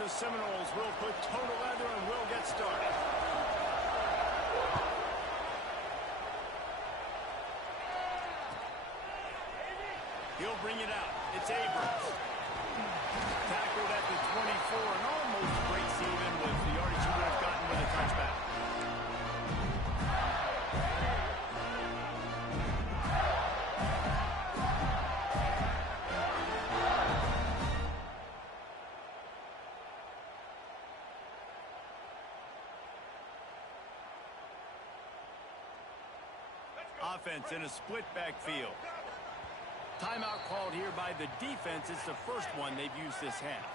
the Seminoles will put total leather and will get started. He'll bring it out. It's Abrams. Tackled at the 24 and almost breaks even with the yardage he would have gotten with a touchback. Offense in a split backfield. Timeout called here by the defense. It's the first one they've used this half.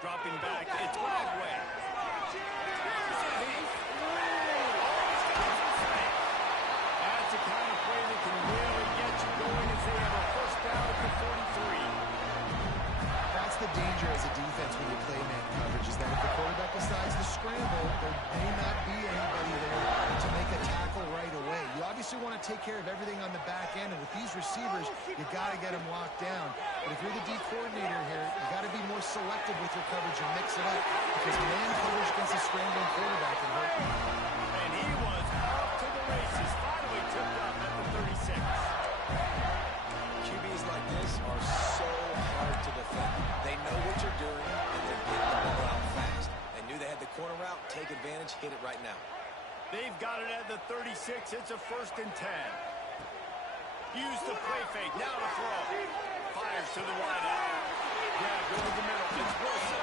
Dropping back, it's Wagway. That's the kind of play that can really get you going as they have a first down at the 43. That's the danger as a defense when you play man coverage, is that if the quarterback decides to scramble, there may not be anybody there to make a tackle right away. You obviously want to take care of everything on the back end, and with these receivers, you got to get them locked down. But if you're the D coordinator here, you got to be more selective with your coverage and mix it up, because man coverage against a scrambling quarterback can hurt. And he was off to the races, finally tipped up at the 36. QBs like this are so hard to defend. They know what you're doing, and they're getting the ball out fast. They knew they had the corner route. Take advantage. Hit it right now. They've got it at the 36. It's a 1st and 10. Use the play fake. Now to throw. Fires to the wideout. Grab over the middle. It's Wilson.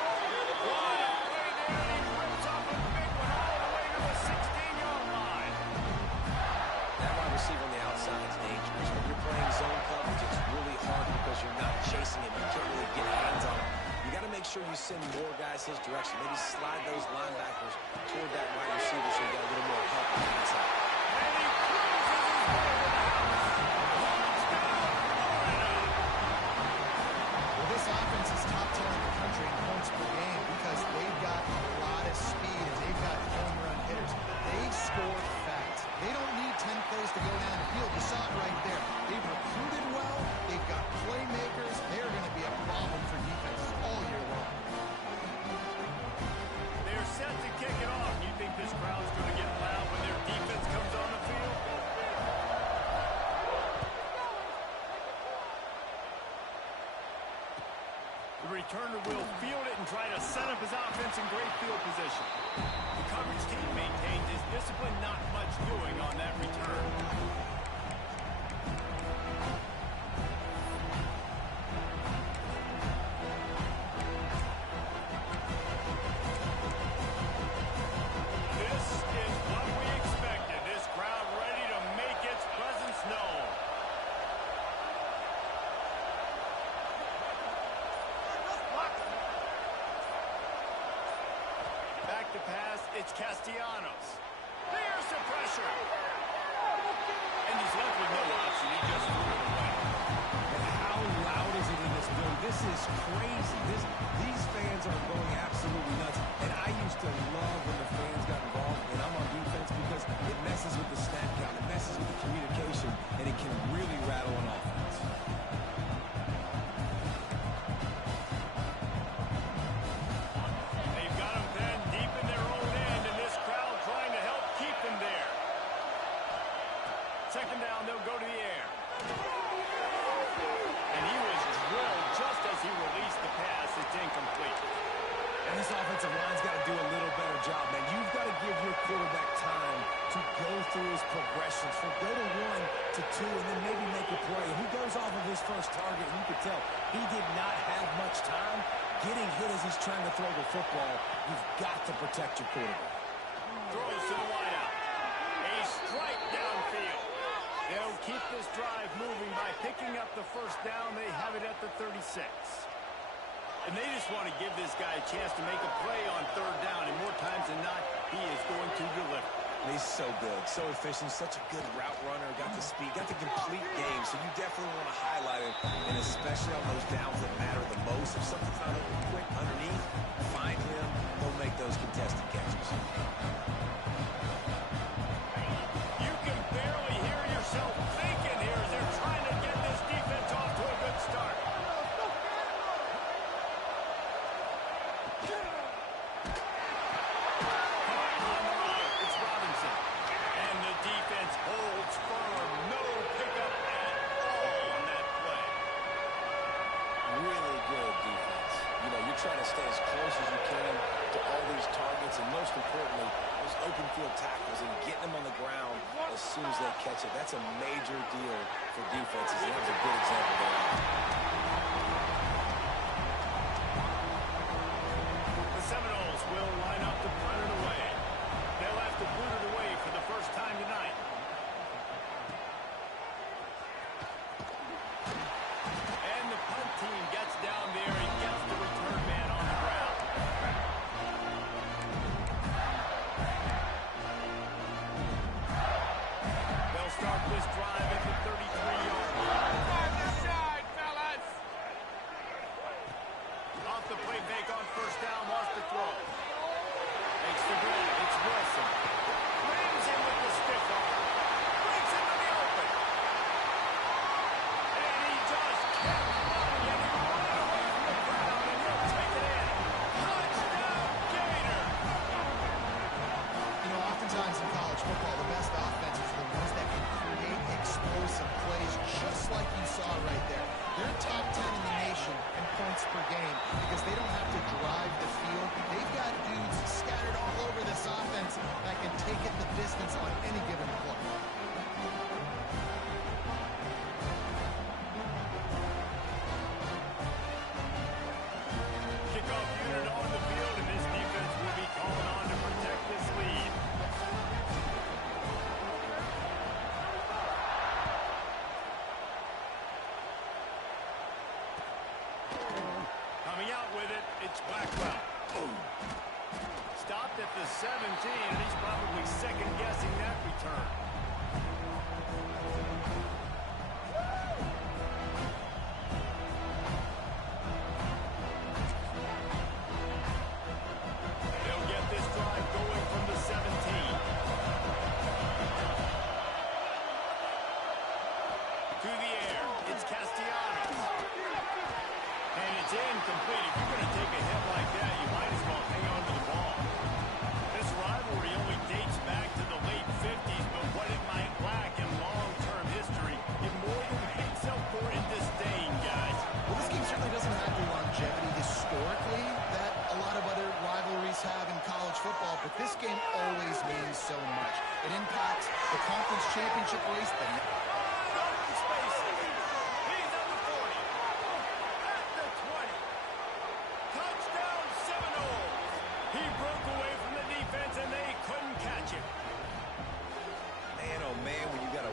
Wide way there. He rips off a big one all the way to the 16-yard line. That wide receiver on the outside is dangerous. When you're playing zone coverage, it's really hard because you're not chasing him. You can't really get hands on him. You got to make sure you send more guys his direction. Maybe slide those linebackers toward that wide receiver so you got a little more help on the inside. And he cruises his way to the house. Touchdown, Florida. Well, this offense is top 10 in the country in points per game because they've got a lot of speed and they've got home run hitters. They score fast. They don't need 10 plays to go down the field. You saw it right there. They've recruited well. They've got playmakers. They're going to be a problem for defenses all year long. They're set to kick it off. You think this crowd's going to get loud when their defense comes on the field? The returner will field it and try to set up his offense in great field position. The coverage team maintains his discipline, not much doing on that return. This is what we expected. This crowd ready to make its presence known. Back to pass, it's Castellanos. There's the pressure. And he's left with no option. He just threw it away. And how loud is it in this building? This is crazy. These fans are going absolutely nuts. And I used to love when the fans got involved, and I'm on defense because it messes with the snap count. It messes with the communication, and it can really rattle an offense. They've got him pinned deep in their own end, and this crowd trying to help keep him there. 2nd down, they'll go to the air. And he was drilled just as he released the pass. It's incomplete. And this offensive line's got to do a little better job, man. You've got to give your quarterback time to go through his progressions, from go to 1 to 2, and then maybe make a play. And he goes off of his first target, and you could tell he did not have much time getting hit as he's trying to throw the football. You've got to protect your quarterback. Throws to the wideout. A strike downfield. They'll keep this drive moving by picking up the 1st down. They have it at the 36. And they just want to give this guy a chance to make a play on third down, and more times than not, he is going to deliver. He's so good, so efficient, such a good route runner, got the speed, got the complete game, so you definitely want to highlight him, and especially on those downs that matter the most. If something's not open quick underneath, find him, he'll make those contested catches. You can barely hear yourself thinking here as they're trying to get this defense off to a good start. Holds firm, no pickup at all on that play. Really good defense. You know, you're trying to stay as close as you can to all these targets, and most importantly, those open field tackles and getting them on the ground as soon as they catch it. That's a major deal for defenses. That was a good example there. The Seminoles will line up to punt it away. They'll have to boot it away for the first time tonight. Team gets down there and gets the return man on the ground. They'll start this drive at the 33-yard line. On this side, fellas! Off the play fake on first down, lost the throw. Makes the grab. It's Wilson. Rams in with the stiff arm. Breaks into the open. And he just kept in college football, the best offenses are the ones that can create explosive plays, just like you saw right there. They're top 10 in the nation in points per game because they don't have to drive the field. They've got dudes scattered all over this offense that can take it the distance on any given play. Kickoff unit on the field, and this defense will be calling on to protect this lead. Coming out with it, it's Blackwell. Stopped at the 17, and he's probably second-guessing that return. They'll get this drive going from the 17. To the air, it's Castellanos. And it's incomplete. If you're going to take a hit like that, you might as well hang on to the ball. This rivalry only dates back to the late 50s, but what it might lack in long-term history, it more than makes up for in disdain, guys. Well, this game certainly doesn't have the longevity historically that a lot of other rivalries have in college football, but this game always means so much. It impacts the conference championship race, the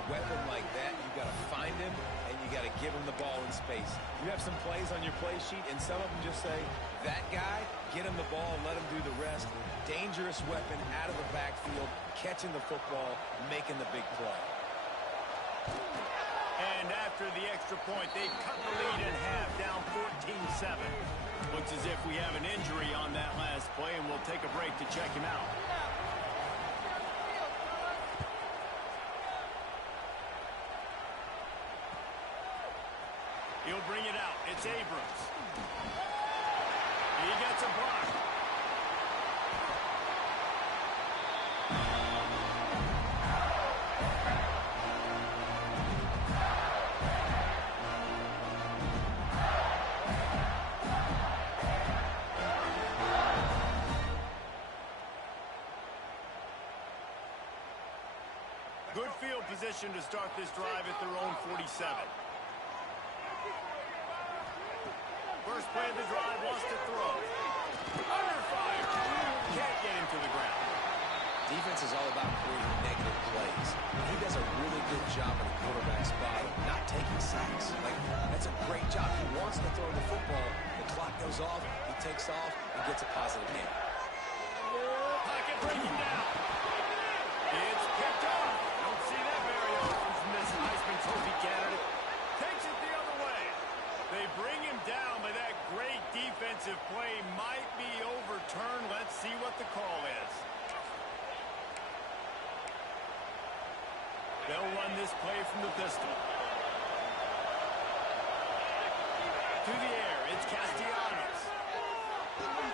weapon like that, you got to find him, and you got to give him the ball in space. You have some plays on your play sheet, and some of them just say, that guy, get him the ball, let him do the rest. Dangerous weapon out of the backfield, catching the football, making the big play. And after the extra point, they cut the lead in half, down 14-7. Looks as if we have an injury on that last play, and we'll take a break to check him out. He'll bring it out. It's Abrams. He gets a block. Good field position to start this drive at their own 47. First play of the drive, wants to throw. Under fire. Can't get him to the ground. Defense is all about creating negative plays. He does a really good job at the quarterback spot of not taking sacks. Like, that's a great job. He wants to throw the football. The clock goes goes off, he takes off, and gets a positive gain. Pocket breaking down. It's picked off. Don't see that very often from this Heisman Trophy candidate. Takes it the other way. They bring him down, but that great defensive play might be overturned. Let's see what the call is. They'll run this play from the pistol. To the air, it's Castellanos.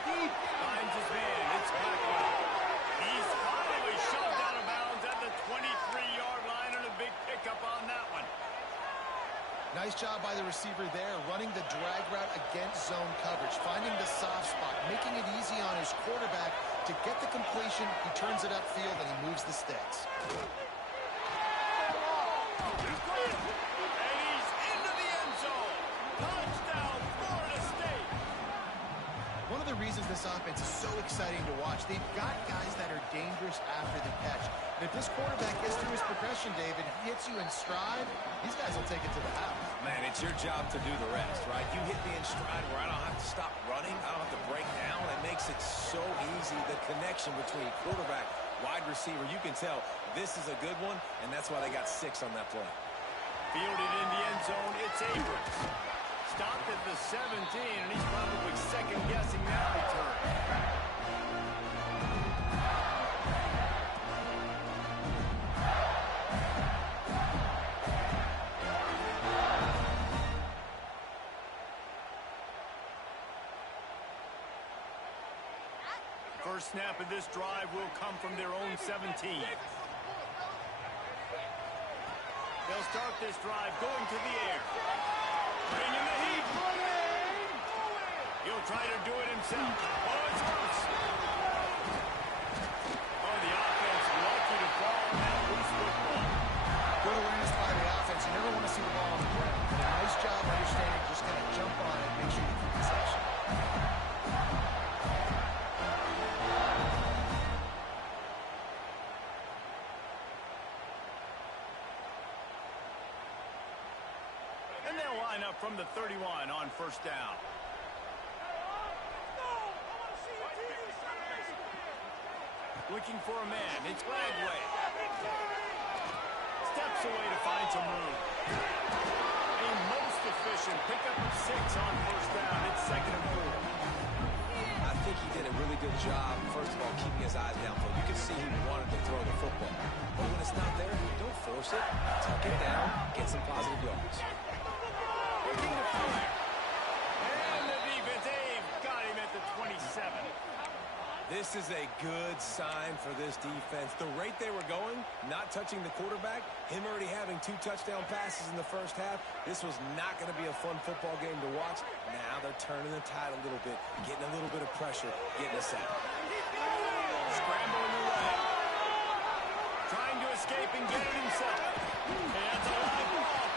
Finds his man, it's Blackwell. He's finally shoved out of bounds at the 23-yard line, and a big pickup on that one. Nice job by the receiver there, running the drag route against zone coverage, finding the soft spot, making it easy on his quarterback to get the completion. He turns it upfield, and he moves the sticks. And he's into the end zone. Touchdown, Florida State. One of the reasons this offense is so exciting to watch, they've got guys that are dangerous after the catch. And if this quarterback gets through his progression, David, he hits you in stride, these guys will take it to the house. Man, it's your job to do the rest, right? You hit me in stride where I don't have to stop running. I don't have to break down. It makes it so easy, the connection between quarterback, wide receiver. You can tell this is a good one, and that's why they got 6 on that play. Fielded in the end zone, it's Abrams. Stopped at the 17, and he's probably second-guessing that return. First snap of this drive will come from their own 17. They'll start this drive going to the air. Bringing the heat. He'll try to do it himself. Oh, it's close. Oh, the offense lucky to fall on that loose football. Good awareness by the offense. You never want to see the ball on the ground. But a nice job understanding, just kind of jump on it, make sure you keep possession. And they'll line up from the 31 on first down. Looking for a man. It's Lagway. Steps away to find some room. A most efficient pickup of 6 on first down. It's 2nd and 4. I think he did a really good job, first of all, keeping his eyes downfield. You can see he wanted to throw the football. But when it's not there, don't force it. Tuck it down, get some positive yards. Looking to fire. And the defense, they've got him at the 27. This is a good sign for this defense. The rate they were going, not touching the quarterback, him already having 2 touchdown passes in the first half, this was not going to be a fun football game to watch. Now they're turning the tide a little bit, getting a little bit of pressure, getting us out. Scrambling away. Trying to escape and get it himself. Hands a live ball.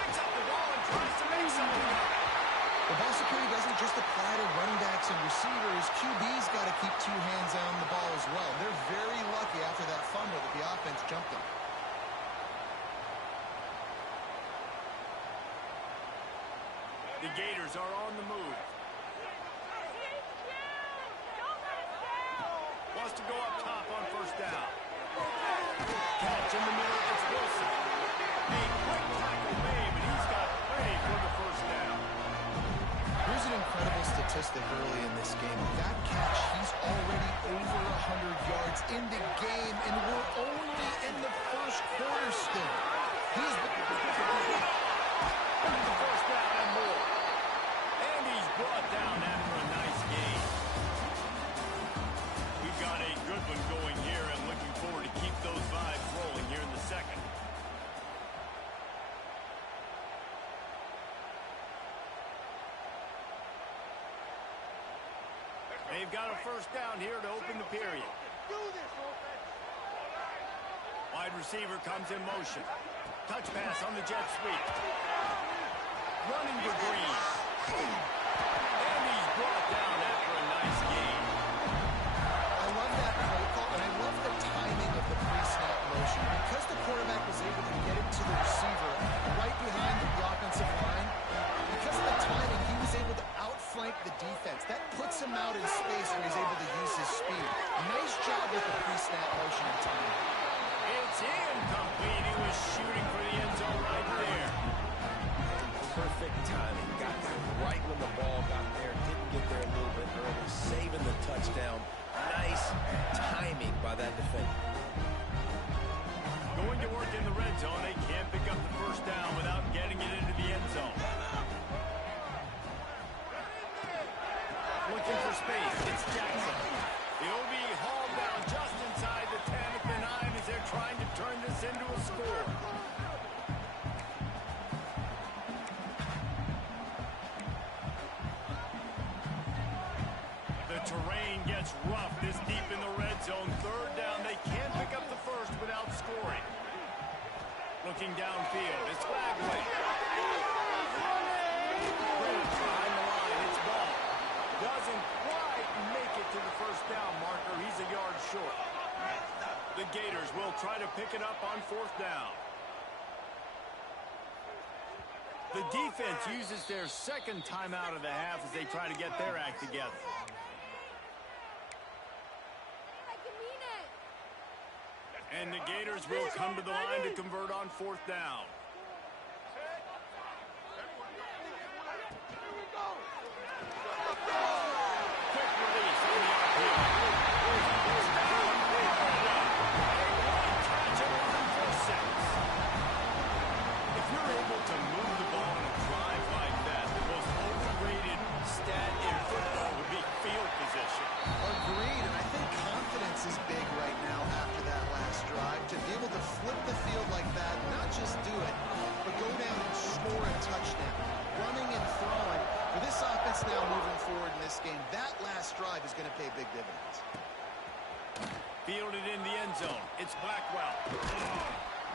Picks up the ball and tries to make something of it. The ball security doesn't just apply to running backs and receivers. QB's got to keep 2 hands on the ball as well. They're very lucky after that fumble that the offense jumped them. The Gators are on the move. Wants to go up top on first down. Catch in the middle, it's Wilson. A quick tackle made, but he's got plenty for the first down. Here's an incredible statistic early in this game. That catch, he's already over 100 yards in the game, and we're only in the first quarter still. He's the first down and more. And he's brought down after a nice game. We've got a good one going here, and looking forward to keep those vibes rolling here in the second. They've got a first down here to open the period. Wide receiver comes in motion. Touch pass on the jet sweep. Running to Green. And he's brought down after a nice game. I love that play call, and I love the timing of the pre-snap motion. Because the quarterback was able to get it to the receiver right behind the offensive line, because of the timing, he was able to outflank the defense out in space where he's able to use his speed. Nice job with the pre-snap motion and time. It's incomplete. He was shooting for the end zone right there. Perfect timing. Got there right when the ball got there. Didn't get there a little bit early. Saving the touchdown. Nice timing by that defender. Going to work in the red zone. They can't pick up the first down without getting it into the end zone. Looking for space. It's Jackson. He'll be hauled down just inside the 10 at the 9 as they're trying to turn this into a score. The terrain gets rough this deep in the red zone. Third down. They can't pick up the first without scoring. Looking downfield. It's Bagley. Behind the line. It's ball. Doesn't quite make it to the first down marker. He's a yard short. The Gators will try to pick it up on fourth down. The defense uses their second timeout of the half as they try to get their act together. And the Gators will come to the line to convert on fourth down. Quick release on the upfield. Catch and run for 6. If you're able to move the ball on a drive like that, the most overrated stat in football would be field position. Agreed, and I think confidence is big right now after that last drive. To be able to flip the field like that, not just do it, but go down and score a touchdown. Running and throwing. For this offense now moving forward in this game, that last drive is going to pay big dividends. Fielded in the end zone. It's Blackwell.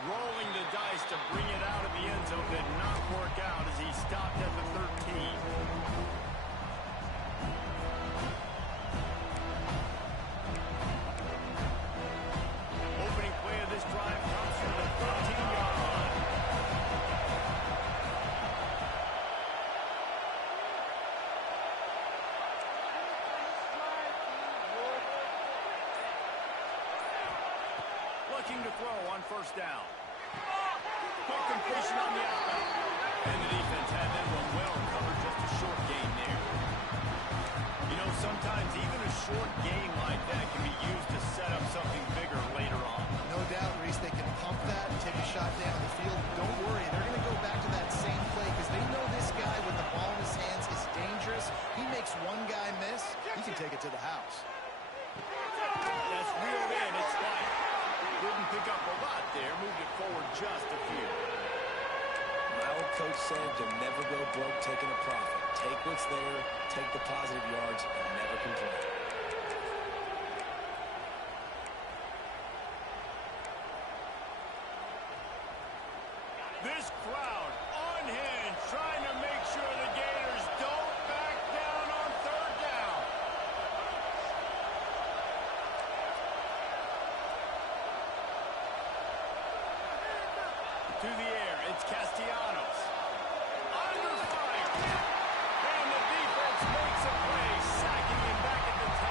Rolling the dice to bring it out of the end zone did not work out as he stopped at the 13. Opening play of this drive comes from the 13-yard line. Looking to throw on first down. Quick completion on the outlet. And the defense had that one well covered, just a short gain there. You know, sometimes even a short gain like that can be used to set up something bigger later on. No doubt, Reese, they can pump that and take a shot down the field. Don't worry, they're going to go back to that same play because they know this guy with the ball in his hands is dangerous. He makes one guy miss, he can take it to the house. That's reeled in. It's White. Didn't pick up a lot there. Moved it forward just a few. My old coach said you'll never go broke taking a profit. Take what's there, take the positive yards, and never complain. This crowd on hand trying to make sure the Gators don't back down on third down. To the air, it's Castellanos. Under fire. And the defense makes a play, sacking him back at the 10.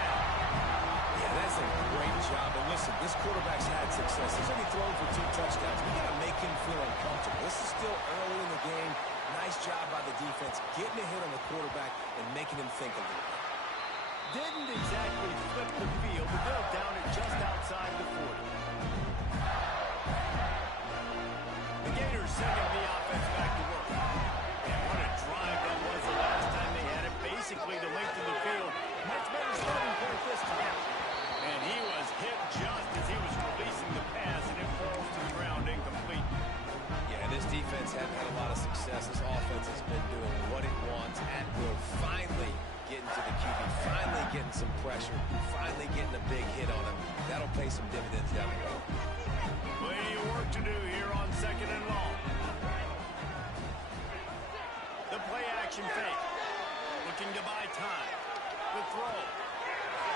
Yeah, that's a great job. And listen, this quarterback's had success. He's only thrown for 2 touchdowns. We got to make him feel uncomfortable. This is still early in the game. Nice job by the defense, getting a hit on the quarterback and making him think a little bit. Didn't exactly flip the field, but they'll down it just outside the 40. The Gators sending the offense back to work. And what a drive that was the last time they had it. Basically the length of the field. Much better starting point this time. And he was hit just as he was releasing the pass, and it falls to the ground incomplete. Yeah, this defense hasn't had a lot of success. This offense has been doing what it wants and will finally getting to the QB, finally getting some pressure, finally getting a big hit on him. That'll pay some dividends down the road. Plenty of work to do here on second and long. The play action fake. Looking to buy time. The throw.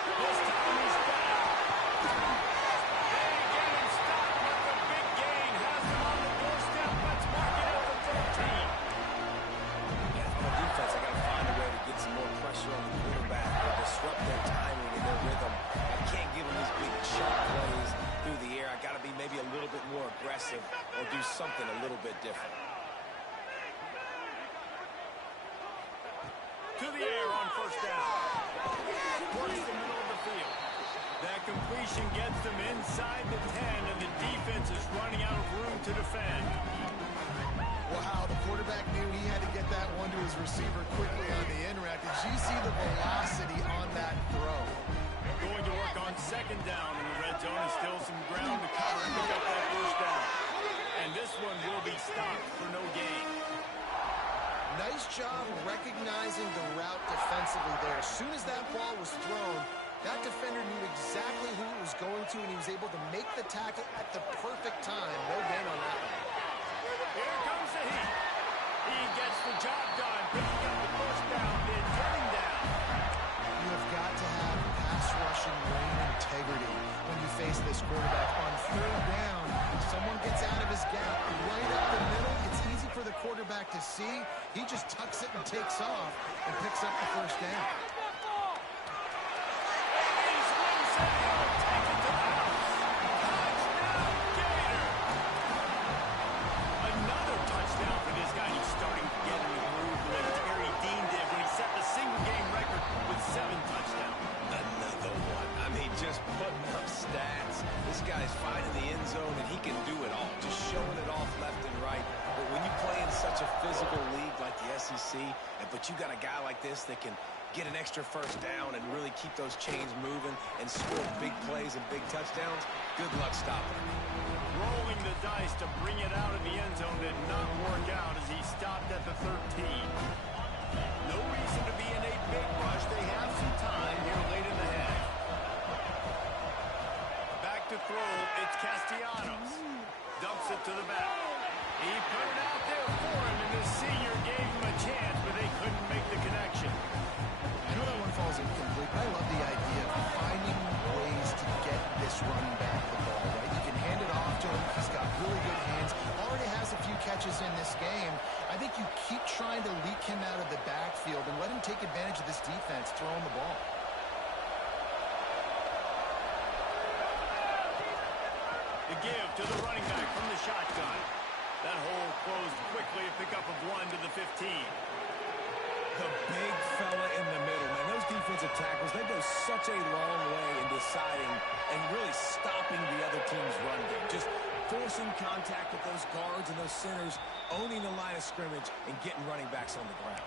This time he's got it. They get him stopped, but the big gain has him on the doorstep. Let's mark it at the 13. Yeah, on defense, I got to find a way to get some more pressure on the quarterback or disrupt little bit different. To the air on first down. Works the middle of the field. That completion gets them inside the 10, and the defense is running out of room to defend. Wow, the quarterback knew he had to get that one to his receiver quickly on the in route. Did you see the velocity on that throw? Going to work on second down in the red zone, and still some ground to cover and pick up that first down. And this one will be stopped for no gain. Nice job recognizing the route defensively there. As soon as that ball was thrown, that defender knew exactly who it was going to, and he was able to make the tackle at the perfect time. No gain on that one. Here comes the heat. He gets the job done, picking up the first down, then getting down. You have got to have pass rushing brain integrity when you face this quarterback. On third down, someone gets out of his gap right up the middle. It's easy for the quarterback to see. He just tucks it and takes off and picks up the first down. He's wins it. He'll take it to the house. Touchdown, Gator. Another touchdown for this guy. He's starting to get in the groove the way Terry Dean did when he set the single-game record with 7 touchdowns. Another one. I mean, just putting up stats. This guy's finding the end zone, and he can do it all. Just showing it off left and right. But when you play in such a physical league like the SEC, but you got a guy like this that can get an extra first down and really keep those chains moving and score big plays and big touchdowns, good luck stopping him. Rolling the dice to bring it out of the end zone did not work out as he stopped at the 13. No reason to be in a big rush. They have some time here late in the half. Back to throw, it's Castellanos. Dumps it to the back. He put it out there for him, and the senior gave him a chance, but they couldn't make the connection. I know that one falls incomplete, but I love the idea of finding ways to get this running back the ball, right? You can hand it off to him. He's got really good hands. Already has a few catches in this game. I think you keep trying to leak him out of the backfield and let him take advantage of this defense throwing the ball. The give to the running back from the shotgun. That hole closed quickly, a pickup of 1 to the 15. The big fella in the middle, man. Those defensive tackles, they go such a long way in deciding and really stopping the other team's run game. Just forcing contact with those guards and those centers, owning the line of scrimmage, and getting running backs on the ground.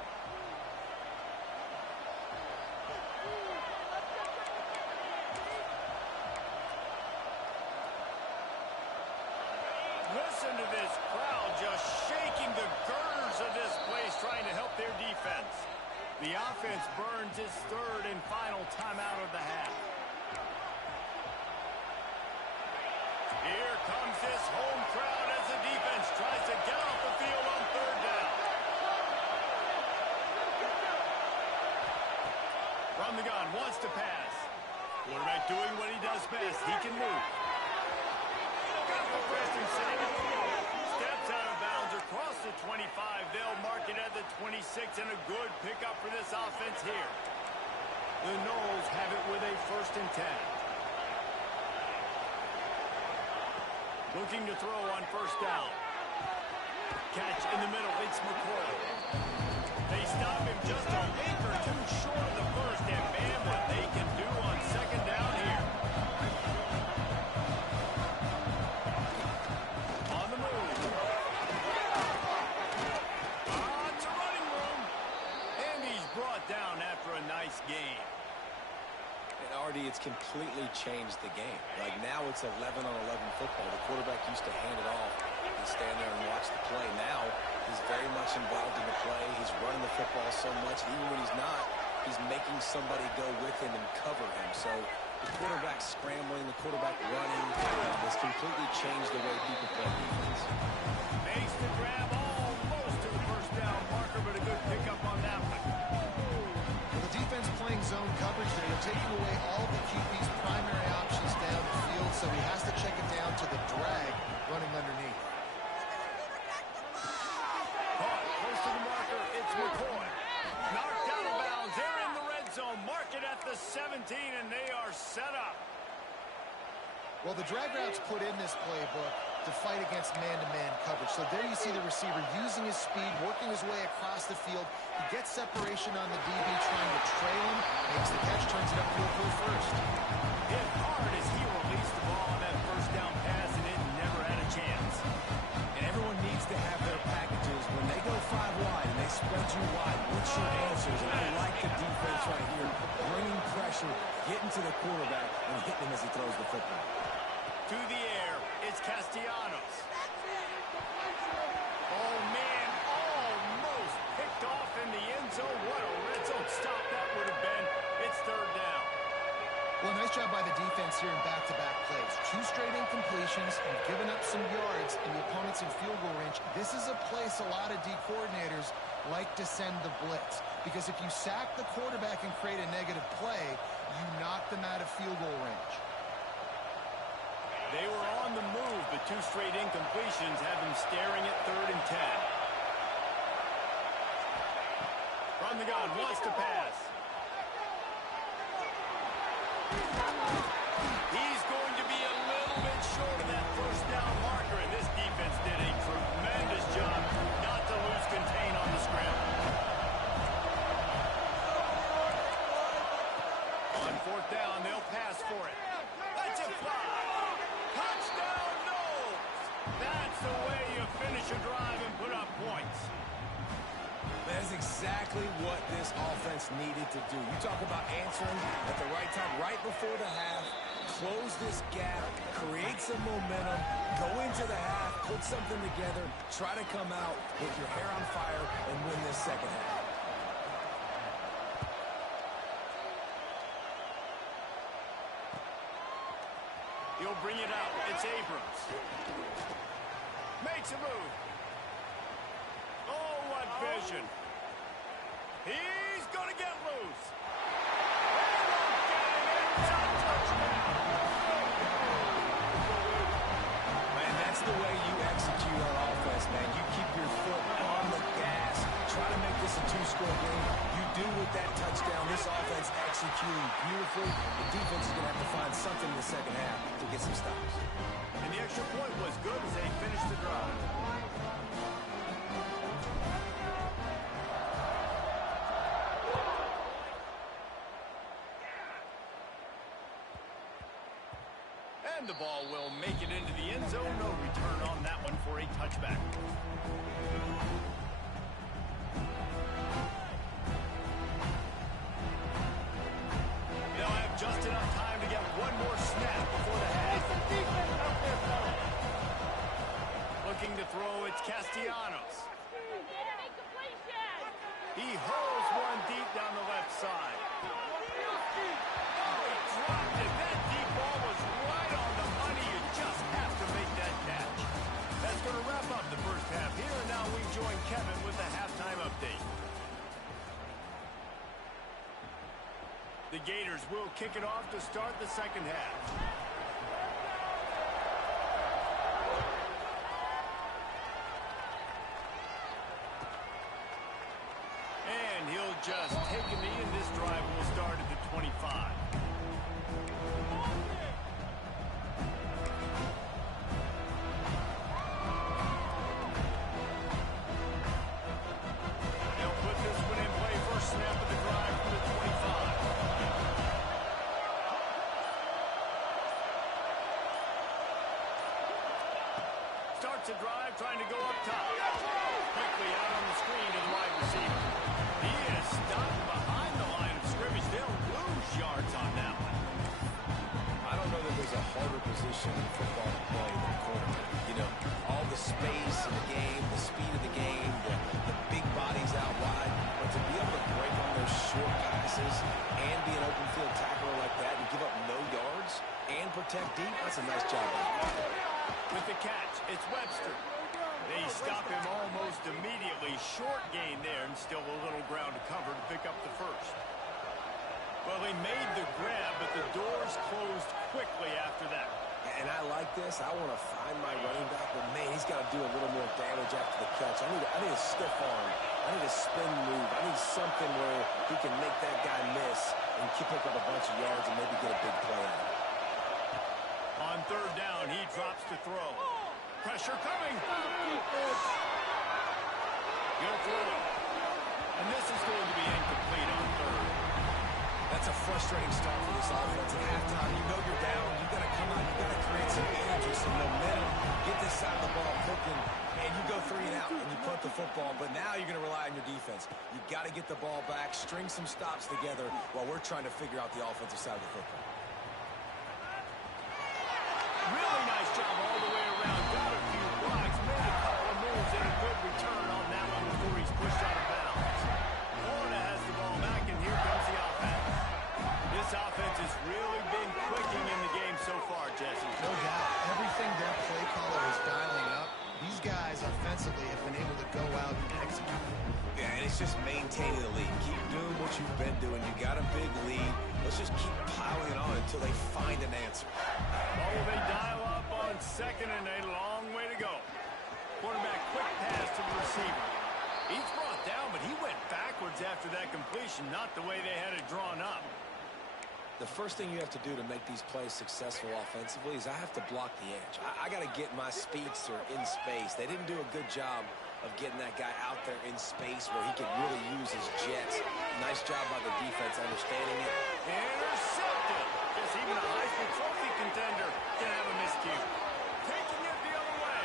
Listen to this crowd just shaking the girders of this place, trying to help their defense. The offense burns its third and final timeout of the half. Here comes this home crowd as the defense tries to get off the field on third down. From the gun, wants to pass. Quarterback doing what he does best. He can move. Got the first and 7. Steps out of bounds across the 25. They'll mark it at the 26, and a good pickup for this offense here. The Noles have it with a first and 10. Looking to throw on first down. Catch in the middle. It's McCoy. They stop him just a acre too short of the first, and man, what they can do on second down here. On the move. It's a running room. And he's brought down after a nice game. And Artie, it's completely changed the game. Like now it's 11-on-11 football. The quarterback used to hand it off and stand there and watch the play. Now he's very much involved in the play. He's running the football so much. Even when he's not, he's making somebody go with him and cover him. So the quarterback scrambling, the quarterback running has completely changed the way people play defense. Makes the grab almost to the first down marker, but a good pickup on that one. The defense playing zone coverage there. They're taking away all of the QB's primary options down the field, so he has to check it down to the drag running underneath. Caught close to the marker. It's McCoy. Knocked out of bounds. They're in the red zone. Mark it at the 17, and they are set up. Well, the drag routes put in this playbook to fight against man-to-man coverage. So there you see the receiver using his speed, working his way across the field. He gets separation on the DB, trying to trail him, makes the catch, turns it upfield for the first. Hit hard as he released the ball on that first down pass, and it never had a chance. And everyone needs to have their packages. When they go 5 wide and they spread you wide, what's your answers? And I like the defense right here, bringing pressure, getting to the quarterback, and hitting him as he throws the football. To the air, it's Castellanos. Oh, man, almost picked off in the end zone. What a red zone stop that would have been. It's third down. Well, nice job by the defense here in back-to-back plays. 2 straight incompletions. You've given up some yards, and the opponent's in field goal range. This is a place a lot of D coordinators like to send the blitz, because if you sack the quarterback and create a negative play, you knock them out of field goal range. They were on the move, but 2 straight incompletions have them staring at 3rd and 10. From the gun, wants to pass. He's going to be a little bit short of that first down marker, and this defense did a tremendous job not to lose contain on the scramble. On 4th down, they'll pass for it. Let's it fly. Touchdown, no! That's the way you finish a drive and put up points. That's exactly what this offense needed to do. You talk about answering at the right time, right before the half, close this gap, create some momentum, go into the half, put something together, try to come out with your hair on fire and win this second half. He'll bring it out. It's Abrams. Makes a move. Oh, what vision. He's going to get loose. They won't get him. It's a touchdown. Man, that's the way you execute on offense, man. You keep your foot on the gas. Try to make this a 2-score game. You do with that touchdown. This offense executing beautifully. The defense is going to have to find something in the second half to get some stops. And the extra point was good as they finished the drive. And the ball will make it into the end zone. No return on that one for a touchback. They'll have just enough time to get one more snap before the half. Looking to throw, it's Castellanos. He hurls one deep down the left side. Oh, he dropped it. That deep ball was right on the money. You just have to make that catch. That's going to wrap up the first half here. And now we join Kevin with the halftime update. The Gators will kick it off to start the second half. And he'll just take a knee, and this drive will start at the 25. They'll put this one in play. First snap of the drive from the 25. Starts a drive, trying to go up top. Quickly out on the screen to the wide receiver. He is stopped behind the line of scrimmage. They'll lose yards on that one. I don't know that there's a harder position in football to play than quarterback. You know, all the space in the game, the speed of the game, the big bodies out wide. But to be able to break on those short passes and be an open field tackler like that and give up no yards and protect deep, that's a nice job. With the catch, it's Webster. They stop him almost immediately. Short gain there, and still a little ground to cover to pick up the first. Well, he made the grab, but the doors closed quickly after that. And I like this. I want to find my running back, but man, he's got to do a little more damage after the catch. I need a stiff arm. I need a spin move. I need something where he can make that guy miss and pick up a bunch of yards and maybe get a big play out of it. On third down, he drops to throw. Pressure coming. Good throw. And this is going to be incomplete on third. That's a frustrating start for this offense. At halftime, you know you're down. You got to come out. You got to create some energy, some momentum, get this side of the ball cooking, and you go 3 and out, and you punt the football. But now you're going to rely on your defense. You got to get the ball back, string some stops together while we're trying to figure out the offensive side of the football. Really nice job all the way around. Got a few blocks, made a couple of moves, and a good return on that one before he's pushed out of bounds. Florida has the ball back, and here comes the offense. This offense has really been clicking in the game so far, Jesse. No doubt. Everything their play caller is dialing up, these guys offensively have been able to go out and execute. Yeah, and it's just maintaining the lead. Keep doing what you've been doing. You got a big lead. Let's just keep piling it on until they find an answer. Oh, they dial up on second and a long way to go. Quarterback quick pass to the receiver. He's brought down, but he went backwards after that completion, not the way they had it drawn up. The first thing you have to do to make these plays successful offensively is I have to block the edge. I got to get my speedster in space. They didn't do a good job of getting that guy out there in space where he could really use his jets. Nice job by the defense understanding it. Intercepted. Guess even a Heisman Trophy contender can have a miscue. Taking it the other way.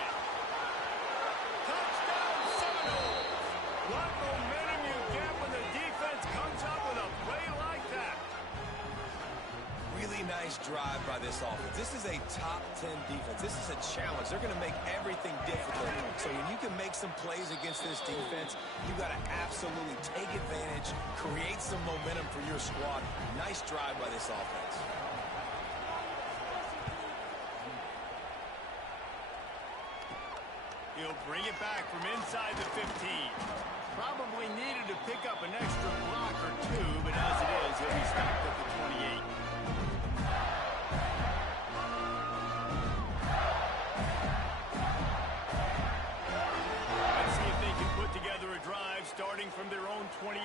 Touchdown Seminoles. What momentum you get when the defense comes up with a play like that. Really nice drive by this offense. This is a top 10 defense. This is a challenge. They're going to make everything difficult. So when you can make some plays against this defense, you got to absolutely take advantage, create some momentum for your squad. Nice drive by this offense. He'll bring it back from inside the 15. Probably needed to pick up an extra block or two, but as it is, he'll be stopped at the 28. Let's see if they can put together a drive starting from their own 28.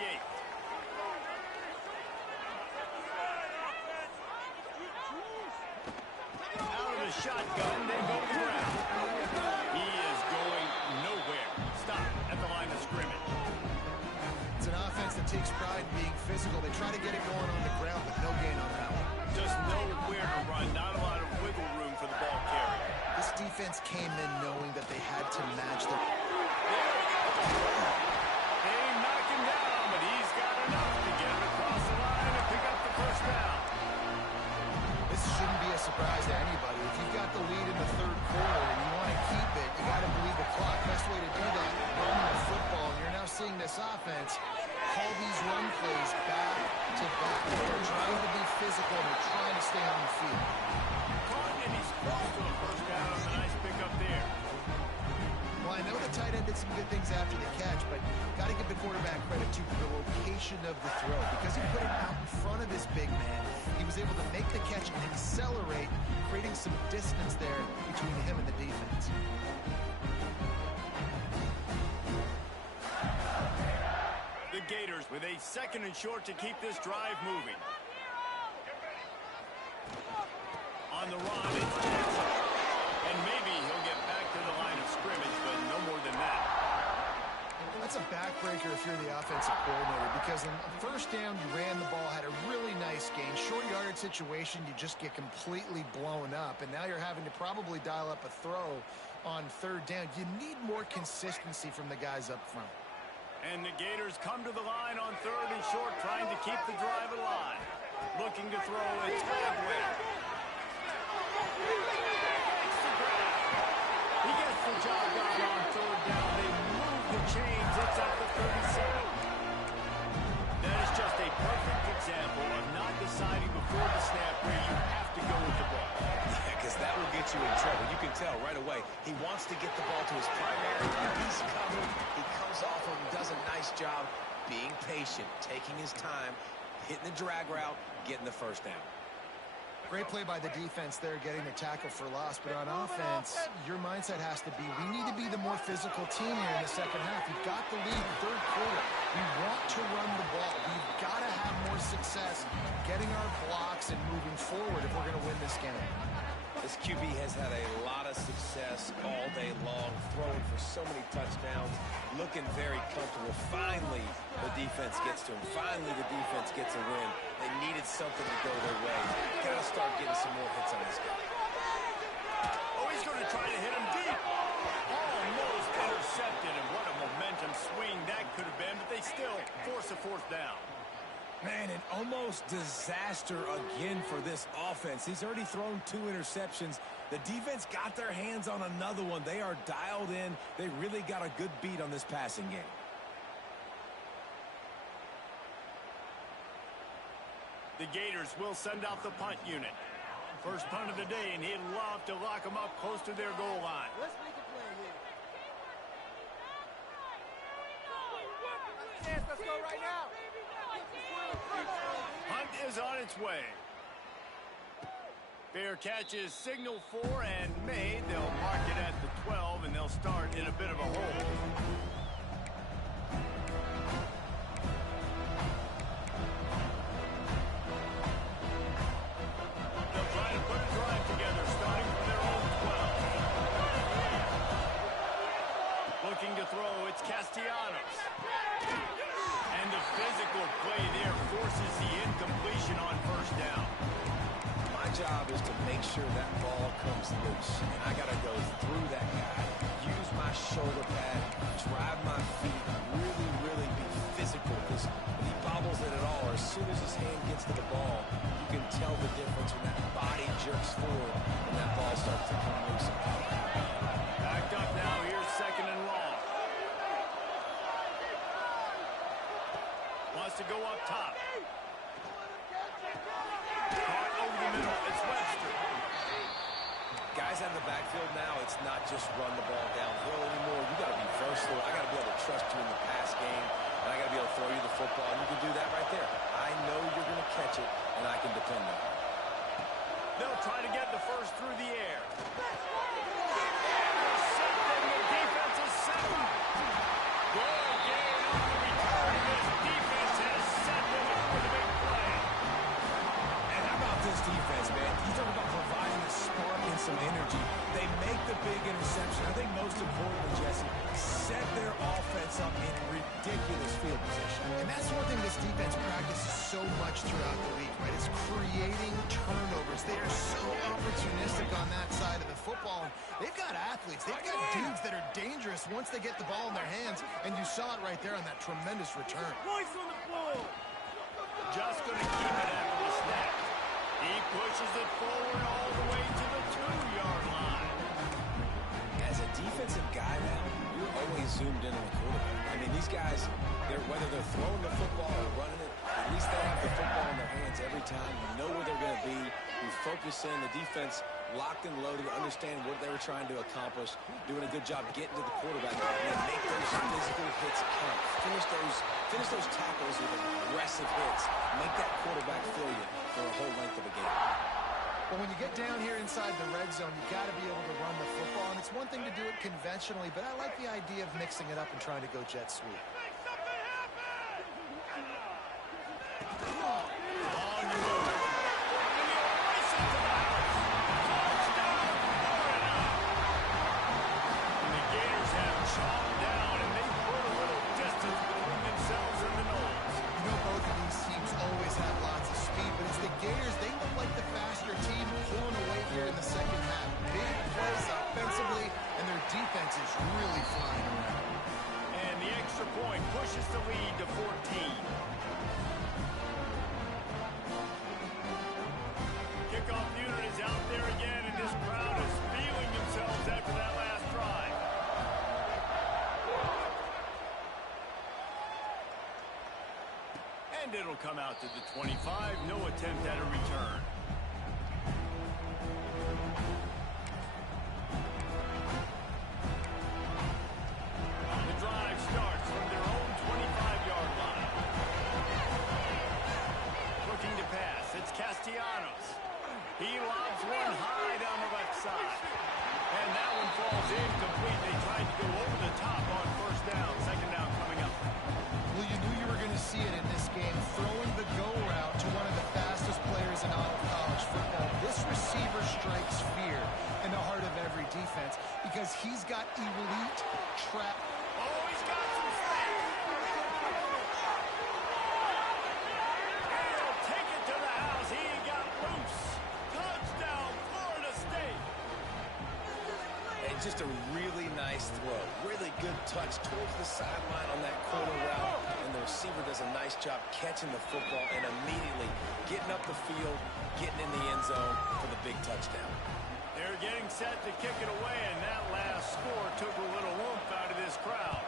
Out of the shotgun, they go to the ground. He is going nowhere. Stop at the line of scrimmage. It's an offense that takes pride in being physical. They try to get it going on the ground, but no gain on that one. Just nowhere to run. Not a lot of wiggle room for the ball carrier. This defense came in knowing that they had to match their... They knock him down, but he's got enough to get him across the line and pick up the first down. This shouldn't be a surprise to anybody. If you've got the lead in the third quarter and you want to keep it, you got to believe the clock. Best way to do that, run the football. And you're now seeing this offense call these run plays back to back. They're trying to be physical. They're trying to stay on the field. Caught, and he's close to a first down on the nice pickup there. Well, I know the tight end did some good things after the catch, but got to give the quarterback credit to the location of the throw. Because he put it out in front of his big man, he was able to make the catch and accelerate, creating some distance there between him and the defense. The Gators with a second and short to keep this drive moving. On the run, it's Jackson. And maybe he'll get back to the line of scrimmage, but no more than that. That's a backbreaker if you're the offensive coordinator, because on first down, you ran the ball, had a really nice gain. Short yardage situation, you just get completely blown up, and now you're having to probably dial up a throw on third down. You need more consistency from the guys up front. And the Gators come to the line on third and short, trying to keep the drive alive. Looking to throw a tag winner. He gets the job done on third down. They move the chains. It's at the 37. That is just a perfect example of not deciding before the snap where you have to go with the ball. Yeah, because that will get you in trouble. You can tell right away. He wants to get the ball to his primary. He's covered. He comes off him, does a nice job being patient, taking his time, hitting the drag route, getting the first down. Great play by the defense there, getting the tackle for loss. But on offense, your mindset has to be, we need to be the more physical team here in the second half. We've got the lead third quarter. We want to run the ball. We've got to have more success getting our blocks and moving forward if we're going to win this game. This QB has had a lot of success all day long, throwing for so many touchdowns, looking very comfortable. Finally, the defense gets to him. Finally, the defense gets a win. They needed something to go their way. Got to start getting some more hits on this guy. Oh, he's going to try to hit him deep. Almost intercepted, and what a momentum swing that could have been, but they still force a fourth down. Man, an almost disaster again for this offense. He's already thrown 2 interceptions. The defense got their hands on another one. They are dialed in. They really got a good beat on this passing game. The Gators will send out the punt unit. First punt of the day, and he'd love to lock them up close to their goal line. Let's make a play here. Let's go right now. Hunt is on its way. Fair catch is signaled for and made. They'll mark it at the 12, and they'll start in a bit of a hole. They'll try to put a drive together, starting from their own 12. Looking to throw, it's Castellanos. And the physical play there forces the incompletion on first down. My job is to make sure that ball comes loose, and I got to go through that guy, use my shoulder pad, drive my feet, really be physical, because if he bobbles it at all, or as soon as his hand gets to the ball, you can tell the difference when that body jerks forward and that ball starts to come loose. Backed up now, here's second and long. Wants to go up top. Caught over the middle, it's Webster. Guys out of the backfield now, it's not just run the ball downhill anymore. You got to be versatile. I got to be able to trust you in the pass game, and I got to be able to throw you the football, and you can do that right there. I know you're going to catch it, and I can depend on it. They'll try to get the first through the air. Intercepted, the defense is set. Good gain on the return. This defense has set them up for the big play. And how about this defense, man? You talk about providing a spark and some energy. They make the big interception. I think most importantly, Jesse, set their offense up in ridiculous field position. And that's one thing this defense practices so much throughout the week, right? It's creating turnovers. They are so opportunistic on that side of the football. They've got athletes. They've got dudes that are dangerous once they get the ball in their hands, and you saw it right there on that tremendous return. Points on the floor. Just going to keep it after the snap. He pushes it forward all the way to the 2-yard line. As a defensive guy now, you're always zoomed in on the quarterback. I mean, these guys, whether they're throwing the football or running it, at least they have the football in their hands every time. You know where they're going to be. You focus in. The defense locked and loaded, understand what they were trying to accomplish, doing a good job getting to the quarterback, and then make those physical hits count. Finish those tackles with aggressive hits. Make that quarterback feel you for the whole length of the game. But when you get down here inside the red zone, you got to be able to run the football. And it's one thing to do it conventionally, but I like the idea of mixing it up and trying to go jet sweep. Gators, they look like the faster team pulling away here in the second half. Big plays offensively, and their defense is really flying around. And the extra point pushes the lead to 14. Kickoff unit is out there again, and this crowd is feeling themselves after that last drive. And it'll come out to the 25. No attempt at a return. The drive starts from their own 25-yard line. Looking to pass. It's Castellanos. He lobs one high down the left side. And that one falls incomplete. They tried to go over the top on first down. Second down coming up. Well, you knew you were going to see it in this game, throwing the go route to one of the fastest players in all of college football. This receiver strikes fear, Just a really nice throw. Really good touch towards the sideline on that corner route. And the receiver does a nice job catching the football and immediately getting up the field, getting in the end zone for the big touchdown. They're getting set to kick it away, and that last score took a little oomph out of this crowd.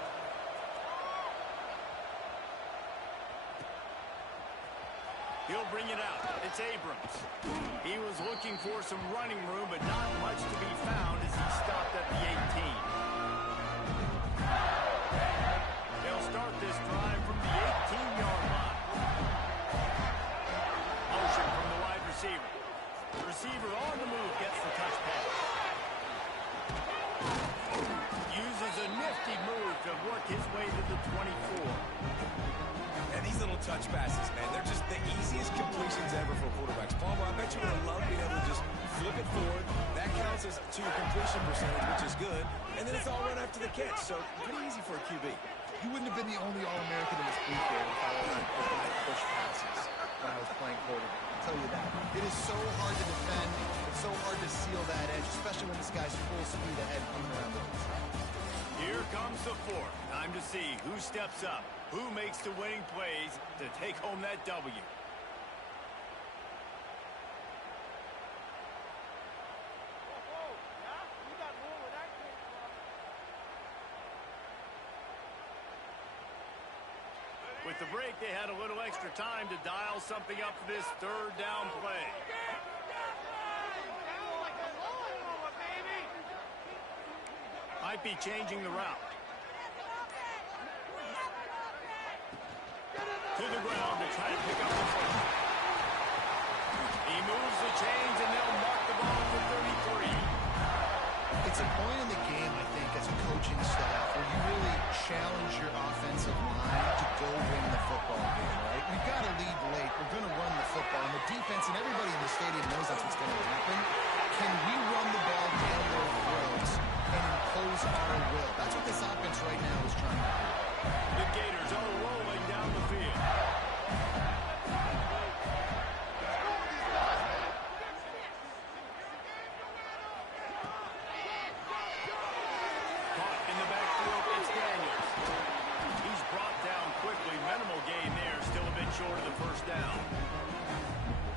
He'll bring it out. It's Abrams. He was looking for some running room, but not much to be found as he stopped at the 18. They'll start this drive from the 18-yard line. Motion from the wide receiver. The receiver on the move gets the touch pass. Uses a nifty move to work his way to the 24. And these little touch passes, man, they're just the easiest completions ever for quarterbacks. Palmer, I bet you would have loved being able to just flip it forward. That counts as to your completion percentage, which is good. And then it's all run after the catch, so pretty easy for a QB. You wouldn't have been the only All-American in this booth there if I wasn't overnight push passes when I was playing quarterback. I'll tell you that. It is so hard to defend. It's so hard to seal that edge, especially when this guy's full speed ahead coming around the inside. Here comes the fourth. Time to see who steps up, who makes the winning plays to take home that W. With the break, they had a little extra time to dial something up for this third down play. Might be changing the route. To the ground to try to pick up the football. He moves the chains, and they'll mark the ball for 33. It's a point in the game, I think, as a coaching staff, where you really challenge your offensive line to go win the football game, right? We've got to lead late. We're going to run the football. And the defense and everybody in the stadium knows that's what's going to happen. Can we run the ball down their throats and impose our will? That's what this offense right now is trying to do. The Gators are rolling down the field. Caught in the backfield, it's Daniels. He's brought down quickly. Minimal gain there, still a bit short of the first down.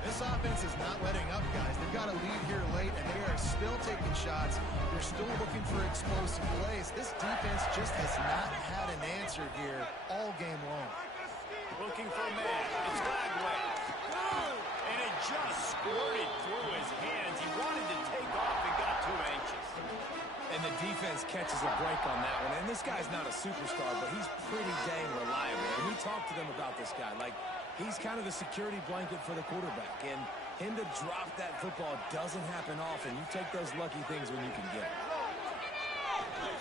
This offense is not letting up, guys. They've got a lead here late, and they are still taking shots. They're still looking for explosive plays. This defense just has not had an answer here all game long. Looking for a man. It's Lagway. And it just squirted through his hands. He wanted to take off and got too anxious. And the defense catches a break on that one. And this guy's not a superstar, but he's pretty dang reliable. And we talked to them about this guy. Like, he's kind of the security blanket for the quarterback. And him to drop that football doesn't happen often. You take those lucky things when you can get it.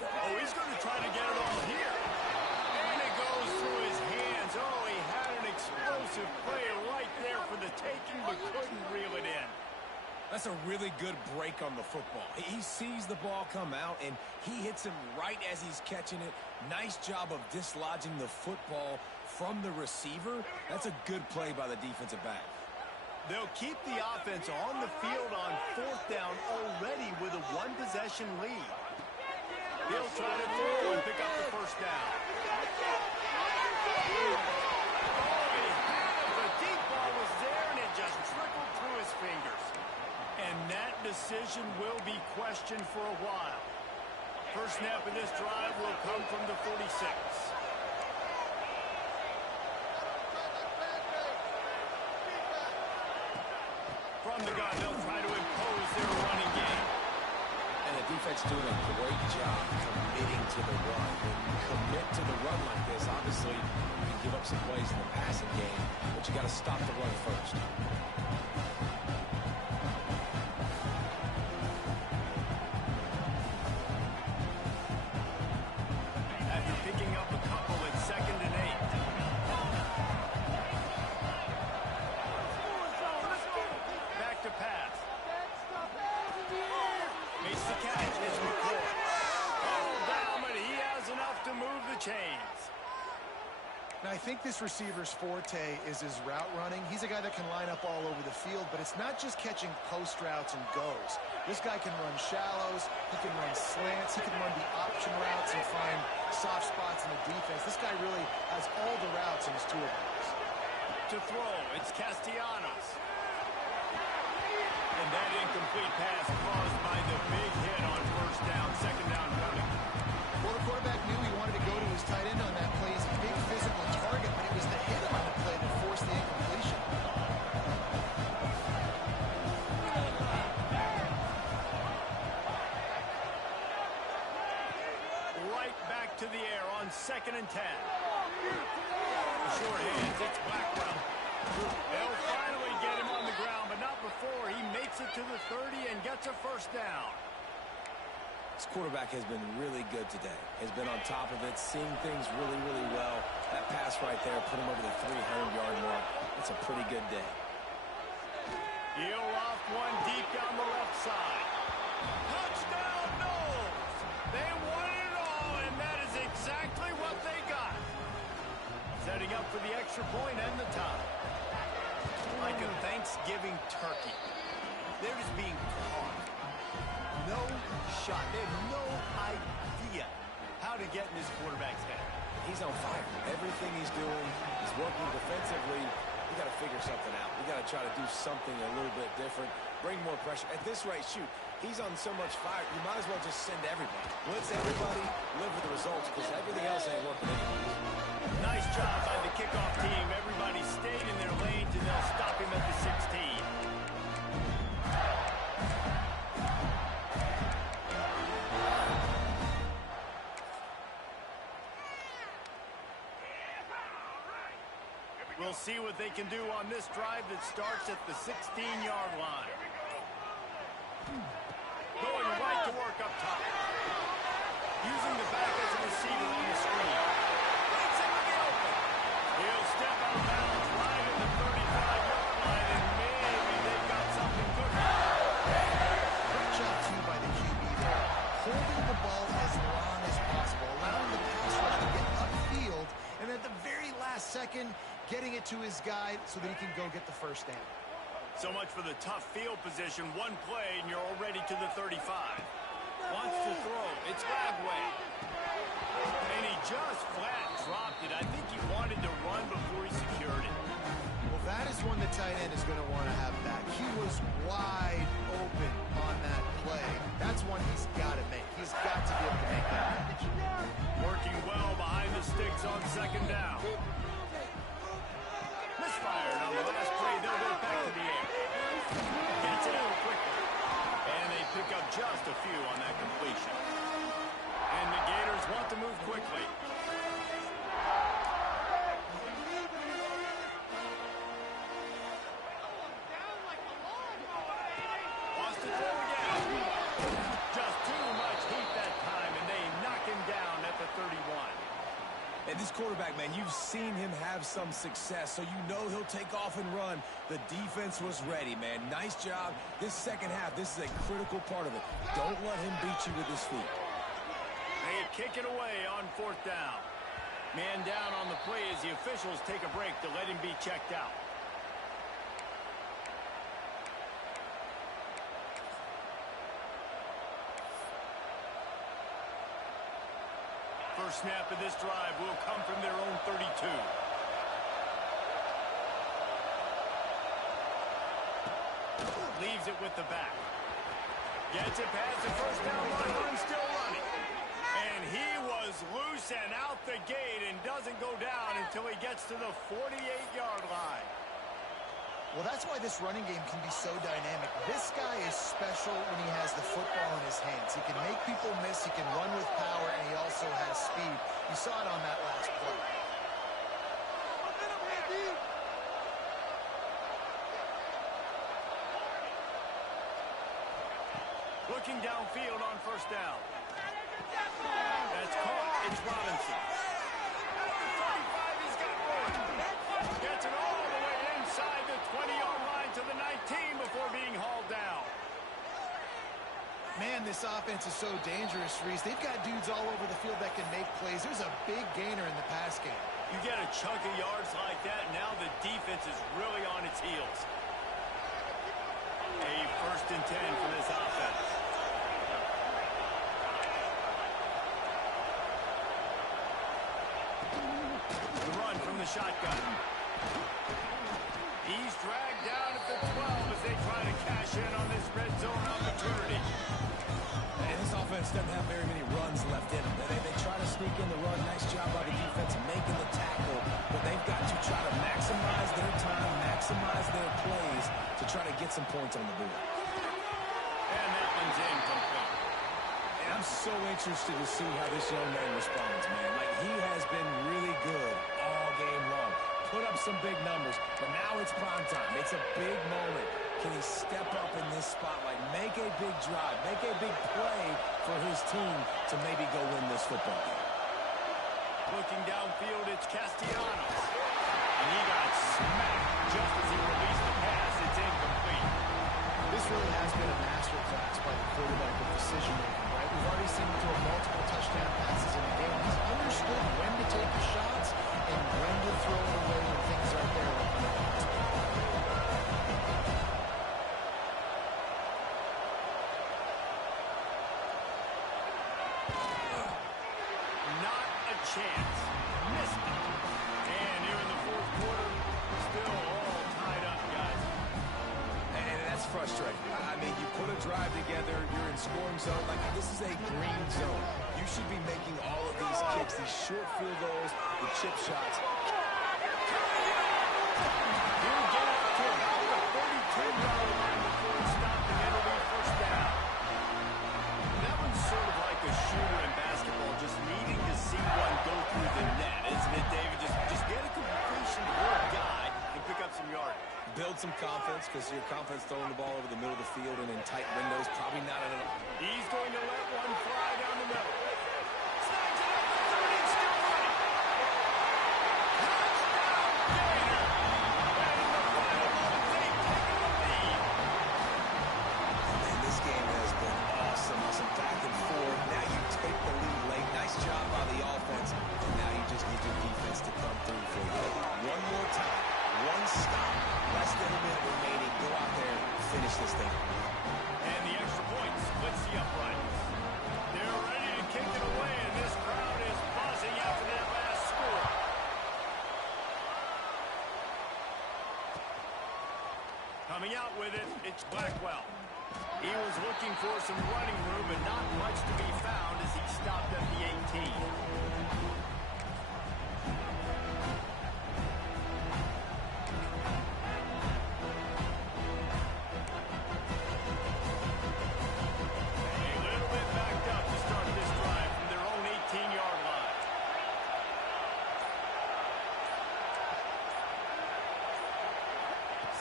Oh, he's going to try to get it all here. And it goes through his hands. Oh, he had an explosive play right there for the taking, but couldn't reel it in. That's a really good break on the football. He sees the ball come out, and he hits him right as he's catching it. Nice job of dislodging the football from the receiver. That's a good play by the defensive back. They'll keep the offense on the field on fourth down already with a one-possession lead. He'll try to throw and pick up the first down. Oh, he had it. The deep ball was there, and it just trickled through his fingers. And that decision will be questioned for a while. First snap of this drive will come from the 46. From the gun, they'll try to impose their running game. And the defense doing a great job committing to the run. When you commit to the run like this, obviously you can give up some plays in the passing game, but you got to stop the run first. After picking up a couple, it's 2nd and 8. Back to pass. Makes the catch. It's McCoy. Oh, down, but he has enough to move the chains. Now, I think this receiver's forte is his route running. He's a guy that can line up all over the field, but it's not just catching post routes and goes. This guy can run shallows, he can run slants, he can run the option routes and find soft spots in the defense. This guy really has all the routes in his toolbox. To throw, it's Castellanos. And that incomplete pass caused by the big hit on first down, second down running. Well, the quarterback knew he wanted to go to his tight end on that play. He's a big physical target, but it was the hit on the play that forced the incompletion. Right back to the air on 2nd and 10. Short hands, it's Blackwell. They'll finally get him on the ground, but not before he makes it to the 30 and gets a first down. This quarterback has been really good today. Has been on top of it, seeing things really, really well. That pass right there put him over the 300-yard mark. It's a pretty good day. He'll off one deep down the left side. Touchdown, Knowles! They won it all, and that is exactly what they got. Setting up for the extra point and the tie. Like a Thanksgiving turkey. They're just being caught. No shot. They have no idea how to get in this quarterback's head. He's on fire. Everything he's doing, he's working defensively. We got to figure something out. We got to try to do something a little bit different. Bring more pressure. At this rate, shoot, he's on so much fire, you might as well just send everybody. Blitz everybody, live with the results, because everything else ain't working anymore. Nice job by the kickoff team. Everybody stayed in their lanes, and they'll stop him at the 16. We'll see what they can do on this drive that starts at the 16-yard line. Going right to work up top. Using the back as a receiver on the screen. Breaks into the open. He'll step out of bounds right at the 35-yard line, and maybe they've got something cooking. Great job, too, by the QB there. Holding the ball as long as possible, allowing the pass rush to get upfield, and at the very last second, getting it to his guy so that he can go get the first down. So much for the tough field position. One play, and you're already to the 35. Wants to throw. It's Radway. And he just flat dropped it. I think he wanted to run before he secured it. Well, that is one the tight end is going to want to have back. He was wide open on that play. That's one he's got to make. He's got to be able to make that. Working well behind the sticks on second down. Misfired on the last play. They'll go back to the air. Gets it out quickly. And they pick up just a few on that completion. And the Gators want to move quickly. Wants to throw again. Just too much heat that time, and they knock him down at the 31. And this quarterback, man, you've seen him have some success, so you know he'll take off and run. The defense was ready, man. Nice job. This second half, this is a critical part of it. Don't let him beat you with his feet. They kick it away on 4th down. Man down on the play as the officials take a break to let him be checked out. First snap of this drive will come from their own 32. Leaves it with the back. Gets it past the first down line, still running. And he was loose and out the gate and doesn't go down until he gets to the 48-yard line. Well, that's why this running game can be so dynamic. This guy is special when he has the football in his hands. He can make people miss, he can run with power, and he also has speed. You saw it on that last play. Looking downfield on first down. That's caught. It's Robinson. At the 45, he's got room. Gets it all the way inside the 20-yard line to the 19 before being hauled down. Man, reason this offense is so dangerous, Reese, they've got dudes all over the field that can make plays. There's a big gainer in the pass game. You get a chunk of yards like that, now the defense is really on its heels. A 1st and 10 for this offense. The run from the shotgun. He's dragged down at the 12 as they try to cash in on this red zone opportunity. And this offense doesn't have very many runs left in them. They try to sneak in the run. Nice job by the defense making the tackle. But they've got to try to maximize their time, maximize their plays to try to get some points on the board. And that one's incomplete. And I'm so interested to see how this young man responds, man. Like, he has been really good all game long. Put up some big numbers, but now it's prime time. It's a big moment. Can he step up in this spotlight, make a big drive, make a big play for his team to maybe go win this football game? Looking downfield, it's Castellanos. And he got smacked just as he released the pass. It's incomplete. This really has been a masterclass by the quarterback with decision-making, right? We've already seen him throw multiple touchdown passes in the game. He's understood when to take the shots and when to throw it away when things aren't there like on the box. Not a chance. Missed it. And here in the 4th quarter, still all tied up, guys. And that's frustrating. I mean, you put a drive together, you're in scoring zone. Like, this is a green zone. You should be making all of these kicks, these short field goals, the chip shots. He'll get up to about the 32-yard line before it's stopped, and it'll be 1st down. That one's sort of like a shooter in basketball, just needing to see one go through the net, isn't it, David? Just get a completion to your guy and pick up some yardage. Build some confidence, because your confidence throwing the ball over the middle of the field and in tight windows, probably not enough. He's going to let one fly down the middle. Snags it up the 30 and still running. Touchdown, Gainer. And in the final moments, they've taken the lead. And this game has been awesome. Some back and forth. Now you take the lead late. Nice job by the offense. And now you just need your defense to come through for you. One more time. One stop. Less than a minute remaining. Go out there and finish this thing. And the extra point splits the uprights. They're ready to kick it away, and this crowd is buzzing after that last score. Coming out with it, it's Blackwell. He was looking for some running room, but not much to be found as he stopped at the 18.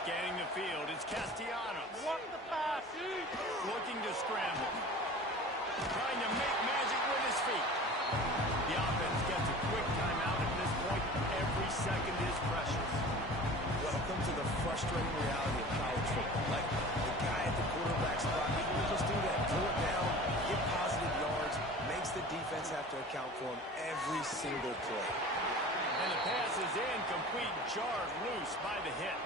Scanning the field, it's Castellanos. Looking to scramble. Trying to make magic with his feet. The offense gets a quick timeout at this point. Every second is precious. Welcome to the frustrating reality of college football. Like, the guy at the quarterback spot, he can just do that. Pull it down, get positive yards, makes the defense have to account for him every single play. And the pass is incomplete, jarred loose by the hit.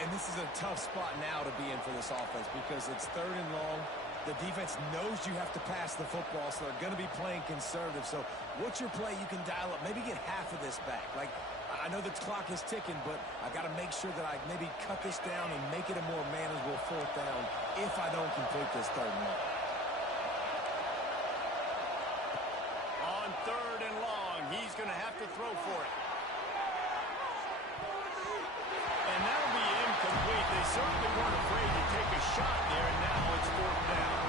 And this is a tough spot now to be in for this offense because it's 3rd and long. The defense knows you have to pass the football, so they're going to be playing conservative. So what's your play you can dial up? Maybe get half of this back. Like, I know the clock is ticking, but I got to make sure that I maybe cut this down and make it a more manageable 4th down if I don't complete this 3rd and long. On 3rd and long, he's going to have to throw for it. And that'll be incomplete. They certainly weren't afraid to take a shot there, and now it's 4th down.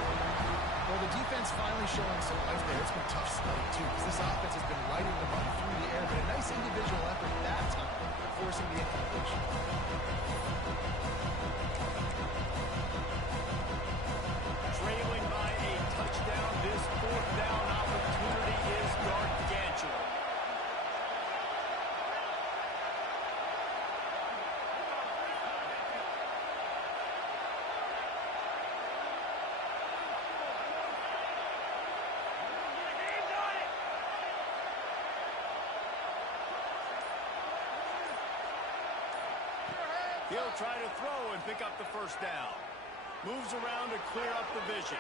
Well, the defense finally showing some life there. It's been tough sledding, too, because this offense has been lighting them up through the air, but a nice individual effort that time, forcing the incompletion. Trailing by a touchdown, this 4th down opportunity is gargantuan. He'll try to throw and pick up the first down. Moves around to clear up the vision.